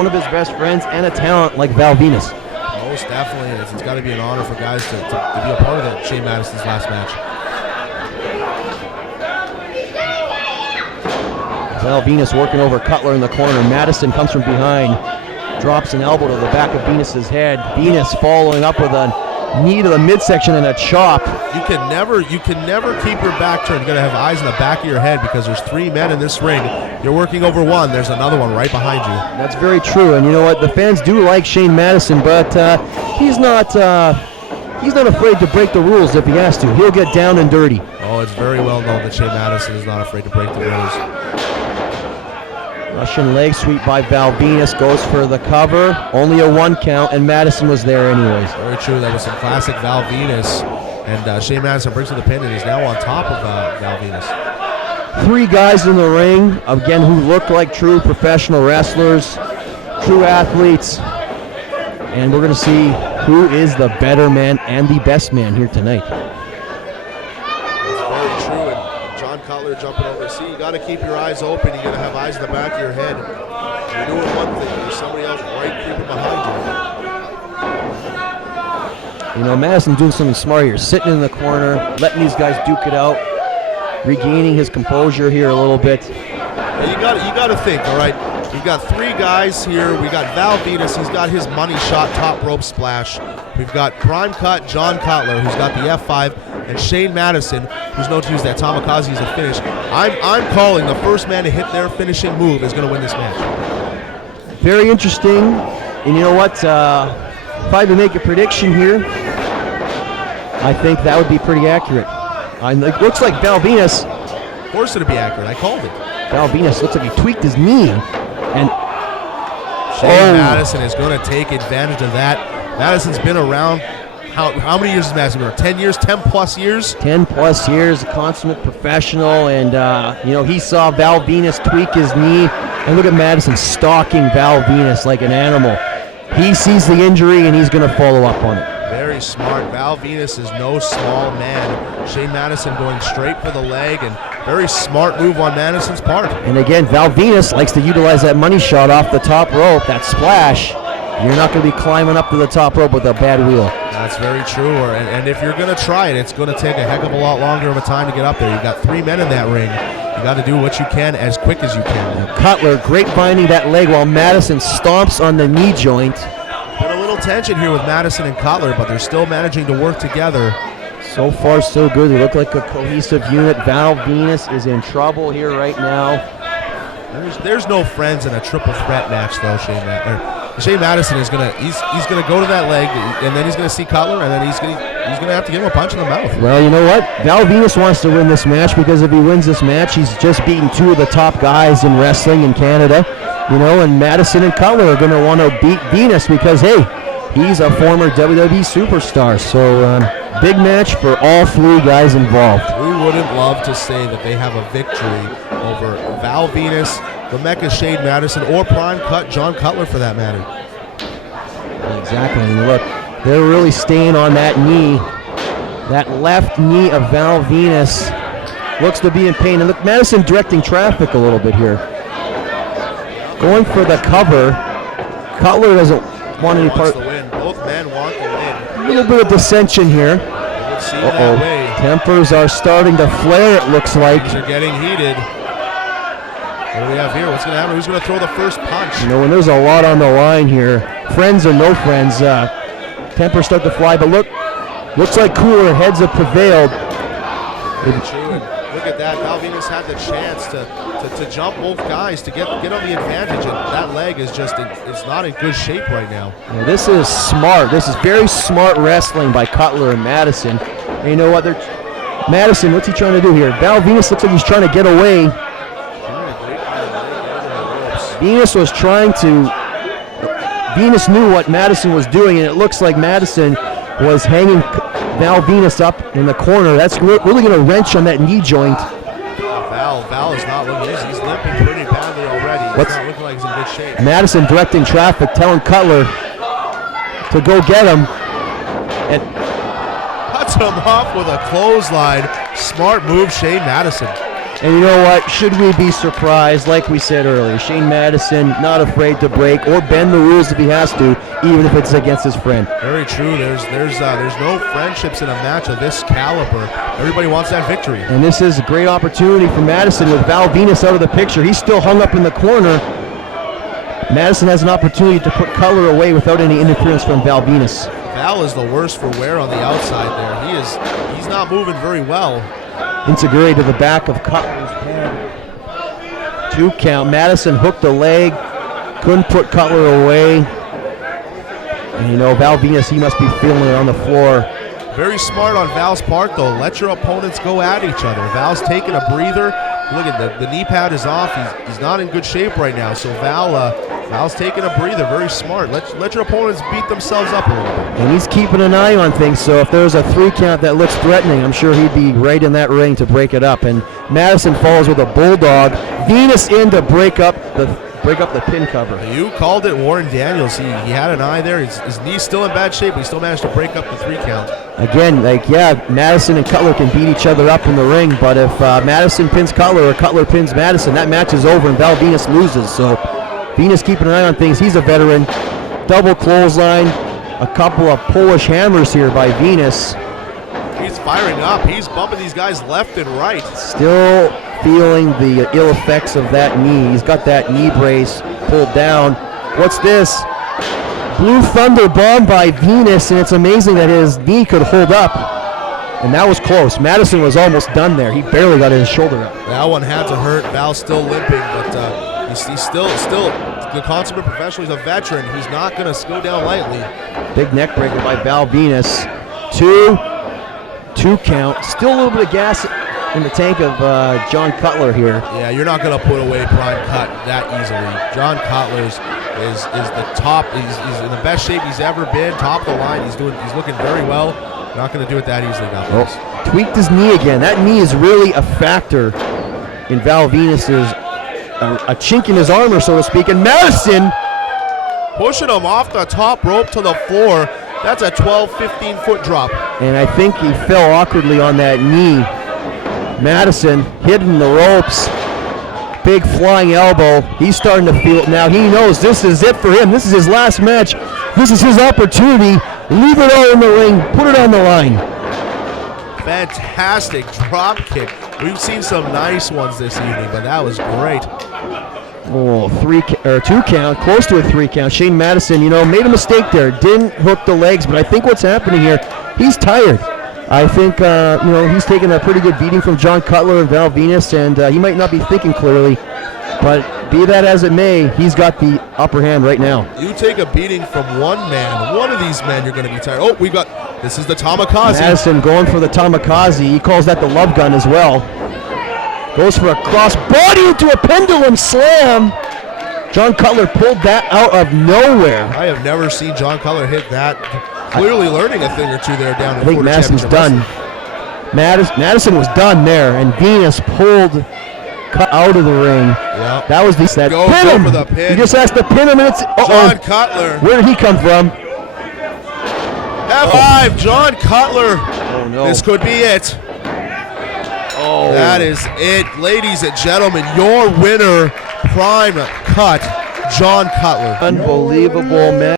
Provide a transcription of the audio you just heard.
one of his best friends and a talent like Val Venis. Most definitely is. It's got to be an honor for guys to be a part of that Shane Madison's last match. Val Venis working over Cutler in the corner. Madison comes from behind, drops an elbow to the back of Venus's head. Venis following up with a knee to the midsection and a chop. You can never keep your back turned. You're gonna have eyes in the back of your head because there's 3 men in this ring. You're working over one. There's another one right behind you. That's very true. And you know what? The fans do like Shane Madison, but he's not afraid to break the rules if he has to. He'll get down and dirty. Oh, it's very well known that Shane Madison is not afraid to break the rules. Russian leg sweep by Val Venis, goes for the cover. Only a 1 count, and Madison was there anyways. Very true. That was some classic Val Venis. And Shane Madison brings to the pin, and he's now on top of Val Venis. 3 guys in the ring, again, who look like true professional wrestlers, true athletes. And we're going to see who is the better man and the best man here tonight. That's very true. And Jon Cutler jumping over. See, you got to keep your eyes open. You got to have eyes in the back of your head. You're doing one thing, there's somebody else right creeping behind you. You know, Madison doing something smart here, sitting in the corner, letting these guys duke it out, regaining his composure here a little bit. Yeah, you got to think, all right? We've got 3 guys here. We got Val Venis, he's got his money shot top rope splash. We've got prime cut Jon Cutler, who's got the F5, and Shane Madison, who's known to use that Tamakaze as a finish. I'm calling the first man to hit their finishing move is going to win this match. Very interesting, and you know what? If I had to make a prediction here, I think that would be pretty accurate. It looks like Val Venis. Of course it'd be accurate. I called it. Val Venis looks like he tweaked his knee. And Shane Madison is going to take advantage of that. Madison's been around. How many years has Madison been around? 10 years? 10 plus years? 10 plus years, a consummate professional. And, you know, he saw Val Venis tweak his knee. And look at Madison stalking Val Venis like an animal. He sees the injury and he's going to follow up on it. Very smart. Val Venis is no small man. Shane Madison going straight for the leg, and very smart move on Madison's part. And again, Val Venis likes to utilize that money shot off the top rope, that splash. You're not going to be climbing up to the top rope with a bad wheel. That's very true. And if you're going to try it, it's going to take a heck of a lot longer of a time to get up there. You've got 3 men in that ring. You got to do what you can as quick as you can. Now, Cutler grapevine that leg while Madison stomps on the knee joint. Been a little tension here with Madison and Cutler, but they're still managing to work together. So far, so good. They look like a cohesive unit. Val Venis is in trouble here right now. There's no friends in a triple threat match, though. Shane Madison is gonna gonna go to that leg, and then he's gonna see Cutler, and then he's gonna have to give him a punch in the mouth. Well, you know what? Val Venis wants to win this match because if he wins this match, he's just beaten 2 of the top guys in wrestling in Canada. You know, and Madison and Cutler are going to want to beat Venis because, hey, he's a former WWE superstar. So, big match for all 3 guys involved. We wouldn't love to say that they have a victory over Val Venis, the Mecca Shane Madison, or prime cut Jon Cutler for that matter. Exactly. And look, they're really staying on that knee. That left knee of Val Venis looks to be in pain. And look, Madison directing traffic a little bit here. Going for the cover. Cutler doesn't want any part. Both men want the win. A little bit of dissension here. That way. Tempers are starting to flare, it looks like. Things are getting heated. What do we have here? What's going to happen? Who's going to throw the first punch? You know, when there's a lot on the line here, friends or no friends, tempers start to fly. But looks like cooler heads have prevailed. True. And look at that. Val Venis had the chance to jump both guys to get on the advantage, and that leg is just it's not in good shape right now. Yeah, this is smart. This is very smart wrestling by Cutler and Madison. And you know what? Madison, what's he trying to do here? Val Venis looks like he's trying to get away. Venis was trying to. Venis knew what Madison was doing, and it looks like Madison was hanging Val Venis up in the corner. That's really going to wrench on that knee joint. Val is not looking. He's limping pretty badly already. He's not looking like he's in good shape. Madison directing traffic, telling Cutler to go get him. And cuts him off with a clothesline. Smart move, Shane Madison. And you know what? Should we be surprised? Like we said earlier, Shane Madison not afraid to break or bend the rules if he has to, even if it's against his friend. Very true. There's no friendships in a match of this caliber. Everybody wants that victory. And this is a great opportunity for Madison with Val Venis out of the picture. He's still hung up in the corner. Madison has an opportunity to put Cutler away without any interference from Val Venis. Val is the worst for wear on the outside there. He's not moving very well. Integrated to the back of Cutler's head. 2 count. Madison hooked the leg. Couldn't put Cutler away. And you know, Val Venis, he must be feeling it on the floor. Very smart on Val's part, though. Let your opponents go at each other. Val's taking a breather. Look at the knee pad is off. He's not in good shape right now. So Val's taking a breather. Very smart. Let your opponents beat themselves up a little bit. And he's keeping an eye on things. So if there's a 3 count that looks threatening, I'm sure he'd be right in that ring to break it up. And Madison follows with a bulldog. Venis in to break up the pin cover. You called it, Warren Daniels. He had an eye there. His knee's still in bad shape, but he still managed to break up the 3 count. Again, Madison and Cutler can beat each other up in the ring, but if Madison pins Cutler or Cutler pins Madison, that match is over and Val Venis loses. So Venis keeping an eye on things. He's a veteran. Double clothesline, a couple of Polish hammers here by Venis. He's firing up. He's bumping these guys left and right. Still feeling the ill effects of that knee. He's got that knee brace pulled down. What's this? Blue Thunder bomb by Venis, and it's amazing that his knee could hold up. And that was close. Madison was almost done there. He barely got his shoulder up. That one had to hurt. Val's still limping, but he's still the consummate professional. He's a veteran. He's not going to go down lightly. Big neck breaker by Val Venis. 2 count. Still a little bit of gas in the tank of Jon Cutler here. Yeah, you're not going to put away Prime Cut that easily. Jon Cutler is the top. He's in the best shape he's ever been. Top of the line. He's looking very well. Not going to do it that easily now. Oh, tweaked his knee again. That knee is really a factor in Val Venis's a chink in his armor, so to speak. And Madison pushing him off the top rope to the floor. That's a 12, 15-foot drop. And I think he fell awkwardly on that knee. Madison hitting the ropes. Big flying elbow. He's starting to feel it now. He knows this is it for him. This is his last match. This is his opportunity. Leave it all in the ring. Put it on the line. Fantastic drop kick. We've seen some nice ones this evening, but that was great. Oh, 2 count, close to a 3 count. Shane Madison, made a mistake there. Didn't hook the legs, but I think what's happening here, he's tired. I think, he's taking a pretty good beating from Jon Cutler and Val Venis, and he might not be thinking clearly. But be that as it may, he's got the upper hand right now. You take a beating from one man, one of these men, you're going to be tired. Oh, this is the Tamikaze. Madison going for the Tamikaze. He calls that the love gun as well. Goes for a cross body into a pendulum slam. Jon Cutler pulled that out of nowhere. I have never seen Jon Cutler hit that. Clearly learning a thing or two there down in I think Madison's done. Madison was done there, and Venis pulled Cut out of the ring. Yep. That was that go for the pin. He just has to pin him, and it's Jon Cutler. Where did he come from? F5, Jon Cutler. Oh no. This could be it. Oh. That is it, ladies and gentlemen. Your winner, Prime Cut, Jon Cutler. Unbelievable, man.